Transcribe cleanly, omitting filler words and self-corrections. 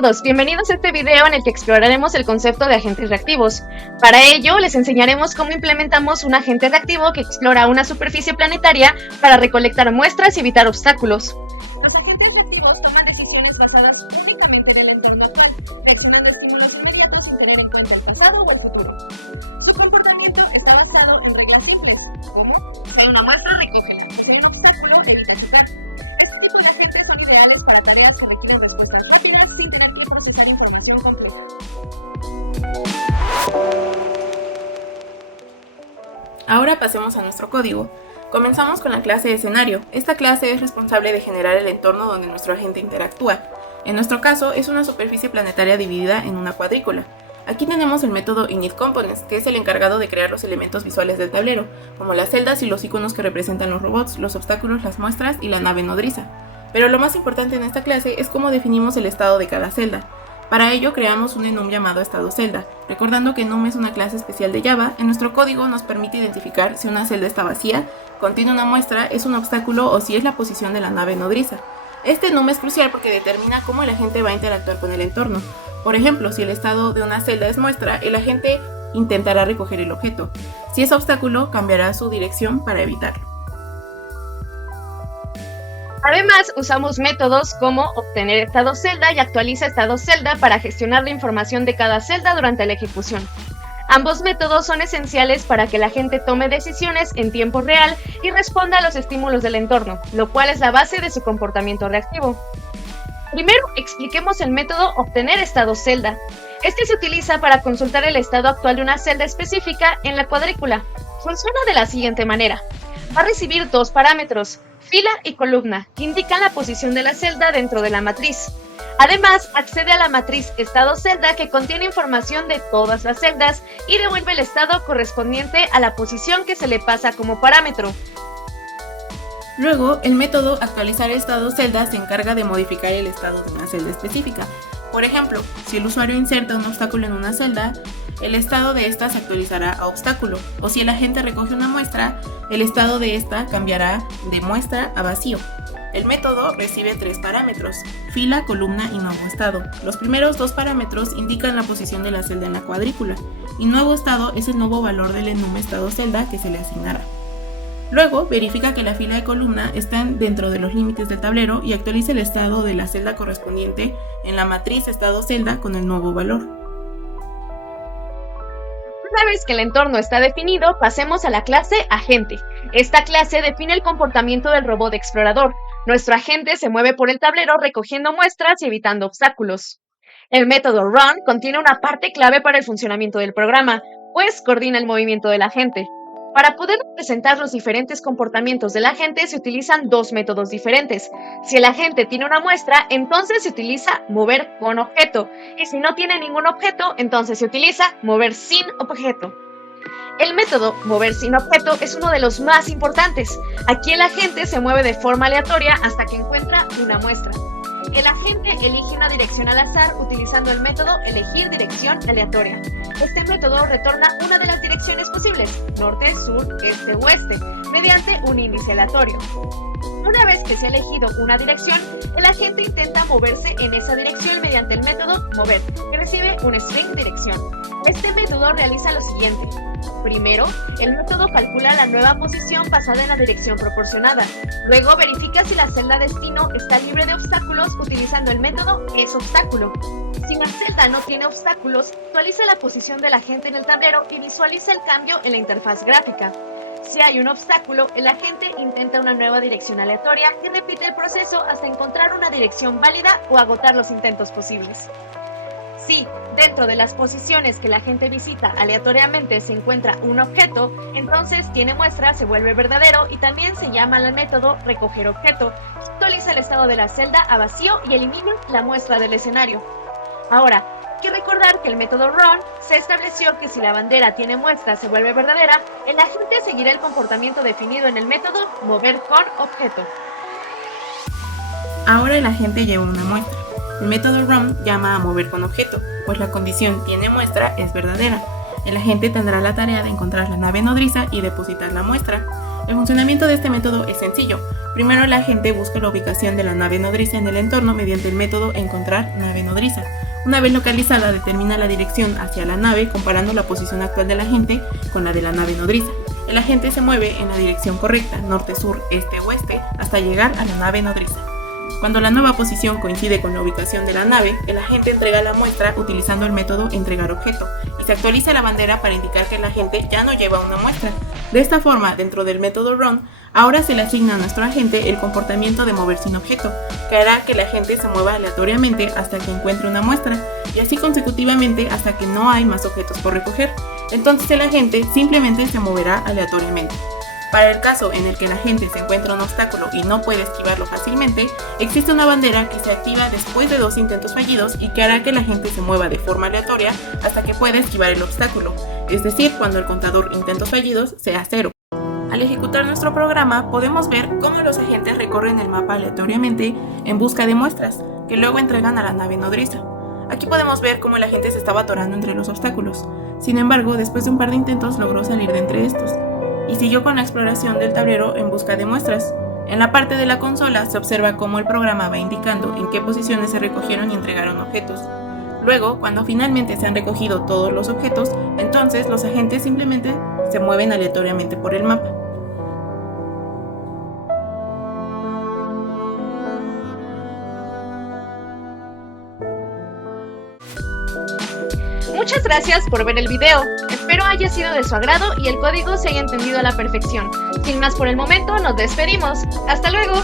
todos, bienvenidos a este video en el que exploraremos el concepto de agentes reactivos. Para ello, les enseñaremos cómo implementamos un agente reactivo que explora una superficie planetaria para recolectar muestras y evitar obstáculos. Los agentes reactivos toman decisiones basadas únicamente en el entorno actual, reaccionando a estímulos inmediatos sin tener en cuenta el pasado o el futuro. Su comportamiento está basado en reglas simples, como si hay una muestra, recógela, si hay un obstáculo, evita quitar. Este tipo de agentes son ideales para tareas que requieren respuestas rápidas sin tener que procesar información compleja. Ahora pasemos a nuestro código. Comenzamos con la clase de escenario. Esta clase es responsable de generar el entorno donde nuestro agente interactúa. En nuestro caso es una superficie planetaria dividida en una cuadrícula. Aquí tenemos el método initComponents, que es el encargado de crear los elementos visuales del tablero, como las celdas y los iconos que representan los robots, los obstáculos, las muestras y la nave nodriza. Pero lo más importante en esta clase es cómo definimos el estado de cada celda. Para ello creamos un enum llamado estado celda. Recordando que enum es una clase especial de Java, en nuestro código nos permite identificar si una celda está vacía, contiene una muestra, es un obstáculo o si es la posición de la nave nodriza. Este enum es crucial porque determina cómo el agente va a interactuar con el entorno. Por ejemplo, si el estado de una celda es muestra, el agente intentará recoger el objeto. Si es obstáculo, cambiará su dirección para evitarlo. Además, usamos métodos como obtener estado celda y actualiza estado celda para gestionar la información de cada celda durante la ejecución. Ambos métodos son esenciales para que la gente tome decisiones en tiempo real y responda a los estímulos del entorno, lo cual es la base de su comportamiento reactivo. Primero, expliquemos el método obtener estado celda. Este se utiliza para consultar el estado actual de una celda específica en la cuadrícula. Funciona de la siguiente manera. Va a recibir dos parámetros, fila y columna, que indican la posición de la celda dentro de la matriz. Además, accede a la matriz estado celda que contiene información de todas las celdas y devuelve el estado correspondiente a la posición que se le pasa como parámetro. Luego, el método actualizar estado celda se encarga de modificar el estado de una celda específica. Por ejemplo, si el usuario inserta un obstáculo en una celda, el estado de esta se actualizará a obstáculo, o si el agente recoge una muestra, el estado de esta cambiará de muestra a vacío. El método recibe tres parámetros, fila, columna y nuevo estado. Los primeros dos parámetros indican la posición de la celda en la cuadrícula, y nuevo estado es el nuevo valor del enum estado celda que se le asignará. Luego, verifica que la fila y columna están dentro de los límites del tablero y actualiza el estado de la celda correspondiente en la matriz estado celda con el nuevo valor. Una vez que el entorno está definido, pasemos a la clase agente. Esta clase define el comportamiento del robot explorador. Nuestro agente se mueve por el tablero recogiendo muestras y evitando obstáculos. El método run contiene una parte clave para el funcionamiento del programa, pues coordina el movimiento del agente. Para poder representar los diferentes comportamientos del agente se utilizan dos métodos diferentes. Si el agente tiene una muestra, entonces se utiliza mover con objeto, y si no tiene ningún objeto, entonces se utiliza mover sin objeto. El método mover sin objeto es uno de los más importantes. Aquí el agente se mueve de forma aleatoria hasta que encuentra una muestra. El agente elige una dirección al azar utilizando el método elegir dirección aleatoria. Este método retorna una de las direcciones posibles, norte, sur, este o oeste, mediante un índice aleatorio. Una vez que se ha elegido una dirección, el agente intenta moverse en esa dirección mediante el método mover, que recibe un string dirección. Este método realiza lo siguiente. Primero, el método calcula la nueva posición basada en la dirección proporcionada. Luego verifica si la celda destino está libre de obstáculos utilizando el método isObstáculo. Si la celda no tiene obstáculos, actualiza la posición del agente en el tablero y visualiza el cambio en la interfaz gráfica. Si hay un obstáculo, el agente intenta una nueva dirección aleatoria y repite el proceso hasta encontrar una dirección válida o agotar los intentos posibles. Si, dentro de las posiciones que la gente visita aleatoriamente se encuentra un objeto, entonces tiene muestra, se vuelve verdadero y también se llama al método recoger objeto, que actualiza el estado de la celda a vacío y elimina la muestra del escenario. Ahora, hay que recordar que el método run se estableció que si la bandera tiene muestra se vuelve verdadera, el agente seguirá el comportamiento definido en el método mover con objeto. Ahora el agente lleva una muestra. El método run llama a mover con objeto, pues la condición tiene muestra es verdadera. El agente tendrá la tarea de encontrar la nave nodriza y depositar la muestra. El funcionamiento de este método es sencillo. Primero la gente busca la ubicación de la nave nodriza en el entorno mediante el método encontrar nave nodriza. Una vez localizada, determina la dirección hacia la nave comparando la posición actual de la gente con la de la nave nodriza. El agente se mueve en la dirección correcta, norte, sur, este, oeste, hasta llegar a la nave nodriza. Cuando la nueva posición coincide con la ubicación de la nave, el agente entrega la muestra utilizando el método entregar objeto y se actualiza la bandera para indicar que el agente ya no lleva una muestra. De esta forma, dentro del método run, ahora se le asigna a nuestro agente el comportamiento de mover sin objeto, que hará que el agente se mueva aleatoriamente hasta que encuentre una muestra, y así consecutivamente hasta que no hay más objetos por recoger. Entonces el agente simplemente se moverá aleatoriamente. Para el caso en el que el agente se encuentra un obstáculo y no puede esquivarlo fácilmente, existe una bandera que se activa después de 2 intentos fallidos y que hará que el agente se mueva de forma aleatoria hasta que pueda esquivar el obstáculo, es decir, cuando el contador intentos fallidos sea 0. Al ejecutar nuestro programa, podemos ver cómo los agentes recorren el mapa aleatoriamente en busca de muestras, que luego entregan a la nave nodriza. Aquí podemos ver cómo el agente se estaba atorando entre los obstáculos. Sin embargo, después de un par de intentos logró salir de entre estos y siguió con la exploración del tablero en busca de muestras. En la parte de la consola se observa cómo el programa va indicando en qué posiciones se recogieron y entregaron objetos. Luego, cuando finalmente se han recogido todos los objetos, entonces los agentes simplemente se mueven aleatoriamente por el mapa. Muchas gracias por ver el video. Espero haya sido de su agrado y el código se haya entendido a la perfección. Sin más por el momento, nos despedimos. ¡Hasta luego!